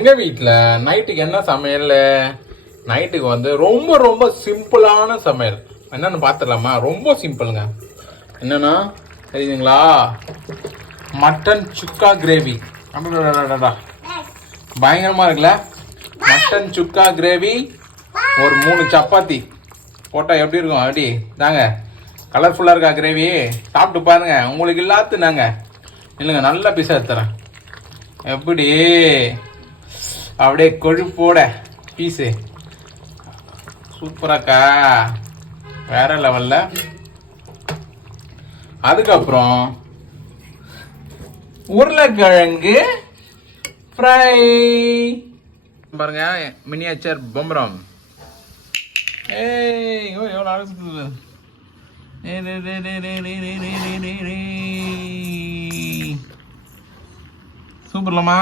எங்க வீட்டில் நைட்டுக்கு என்ன சமையல்? நைட்டுக்கு வந்து ரொம்ப ரொம்ப சிம்பிளான சமையல். என்னன்னு பார்த்துடலாமா? ரொம்ப சிம்பிளுங்க. என்னன்னா தெரியுதுங்களா? மட்டன் சுக்கா கிரேவி. பயங்கரமா இருக்குல்ல? மட்டன் சுக்கா கிரேவி, ஒரு 3 சப்பாத்தி போட்டால் எப்படி இருக்கும்? அப்படி தாங்க கலர்ஃபுல்லாக இருக்கா கிரேவி? சாப்பிட்டு பாருங்க. உங்களுக்கு இல்லாத நாங்க இல்லைங்க, நல்ல பீஸா எடுத்துறேன். எப்படி அப்படியே கொழுப்போட பீஸு சூப்பராக்கா, வேற லெவல்ல. அதுக்கப்புறம் உருளைக்கிழங்கு ஃப்ரை பாருங்க, மினியேச்சர் பொம்பரம். எவ்வளோ அழகு! சூப்பர்லமா.